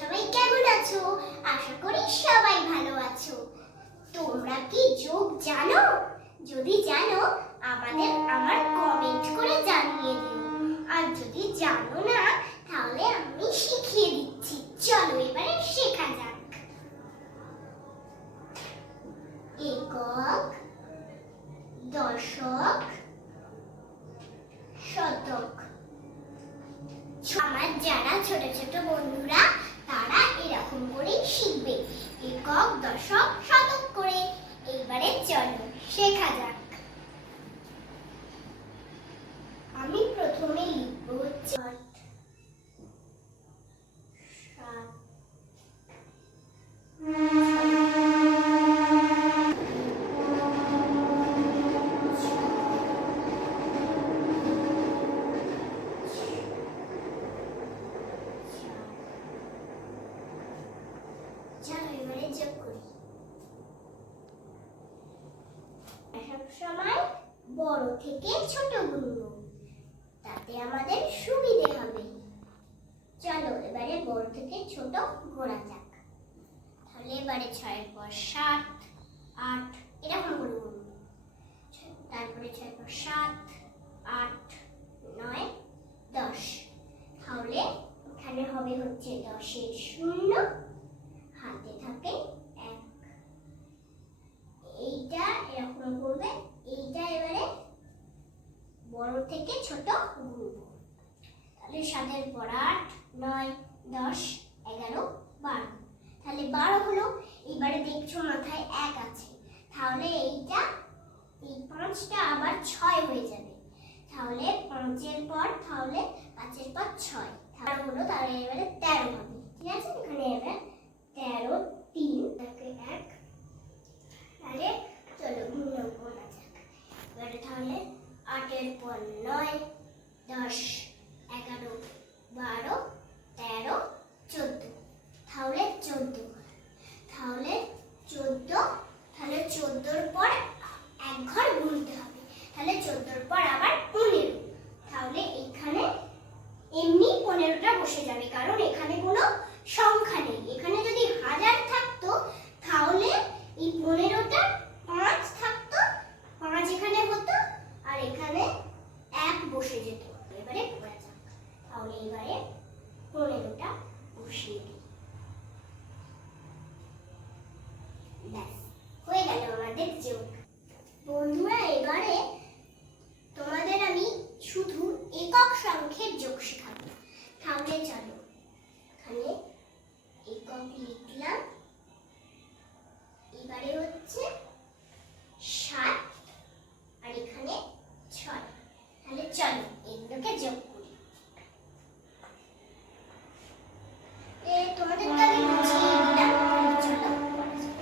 সবাই কেমন আছো? আশা করি সবাই ভালো আছো। তোমরা কি যোগ জানো? যদি জানো, আমাদের আমার কমেন্ট করে জানিয়ে দিও। আর যদি জানো না, তাহলে আমি শিখিয়ে দিচ্ছি। চলো এবারে শেখা যাক। একক, দশক, শতক। আমার যারা ছোট ছোট বন্ধুরা এরকম করেই শিখবে। একক দশক শতক করে। এবারে চলো শেখা যাক আমি প্রথমে লিখব হচ্ছে আট, সাত, চলো এবারে যোগ করি সবসময় বড় থেকে ছোট গুনব তাতে আমাদের সুবিধে হবে। চলো এবারে বড় থেকে ছোট গোনা যাক। তাহলে এবারে ছয়ের পর সাত, আট, এরকম করে তারপরে ছয়ের পর সাত, আট নয় দশ তাহলে এখানে হবে হচ্ছে দশের শূন্য হাতে থাকে এক এইটা এরকম করবে এইটা এবারে বড় থেকে ছোট গুনব সাতের পর আট নয়, দশ, এগারো, বারো। তাহলে বারো হলো এবারে দেখছ মাথায় এক আছে। তাহলে এইটা, এই পাঁচটা আবার ছয় হয়ে যাবে। তাহলে পাঁচের পর, তাহলে পাঁচের পর ছয়। তাহলে হলো, তাহলে এবারে তেরো হবে। ঠিক আছে? এখানে এবার তেরো, তিন এক তাহলে চলো গুণ করা যাক এবারে তাহলে আটের পর নয় দশ এগারো বারো তেরো চোদ্দ তাহলে চোদ্দ তাহলে চোদ্দ তাহলে চোদ্দোর পর এক ঘর গুনতে হবে তাহলে চোদ্দোর পর আবার পনেরো তাহলে এখানে এমনি পনেরোটা বসে যাবে কারণ এখানে কোনো সংখ্যা নেই এখানে যদি হাজার থাকতো তাহলে এই পনেরোটা পাঁচ থাকতো পাঁচ এখানে হতো আর এখানে এক বসে যেত এবারে করা যাক তাহলে এবারে পনেরোটা বসিয়ে দিই ব্যাস হয়ে গেল আমাদের যোগ বন্ধুরা এবারে তোমাদের আমি শুধু একক সংখ্যের যোগ শেখাবো তাহলে চলো এখানে একক লিখলাম এবারে হচ্ছে সাত আর এখানে ছয় তাহলে চলো এগুলোকে যোগ করি এ তোমাদের তো আগে বুঝিয়ে দিলাম তাহলে চলো করা যাক।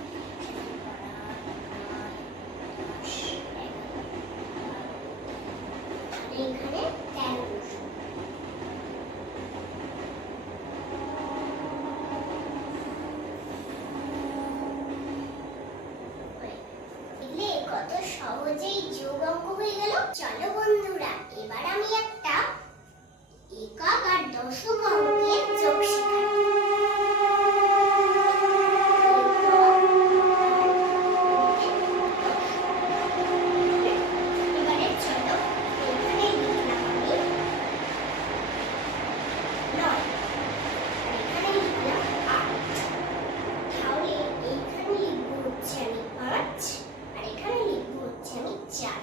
দশ, এগারো, তাহলে এখানে তেরো বসবে। দেখলে কত সহজেই যোগ অঙ্ক হয়ে গেল চলো বন্ধুরা এবার আমি একটা একক আর দশক অঙ্কের যোগ শেখাই এবারে চলো এখানে লিখলাম আমি নয় আর এখানে লিখলাম আট তাহলে এইখানে লিখব হচ্ছে আমি পাঁচ আর এখানে লিখব হচ্ছে আমি চার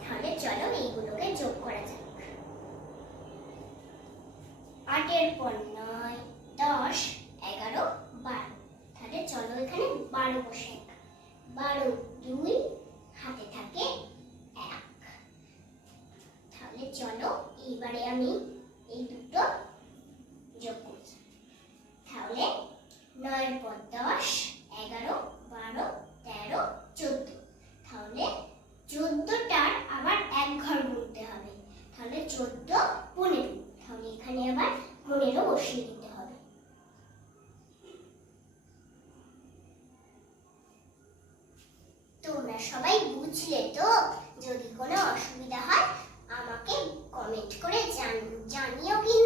তাহলে চলো এইগুলোকে যোগ করা যাক আটের পর তোমরা সবাই বুঝলে তো? যদি কোনো অসুবিধা হয় আমাকে কমেন্ট করে জানিও কিন্তু।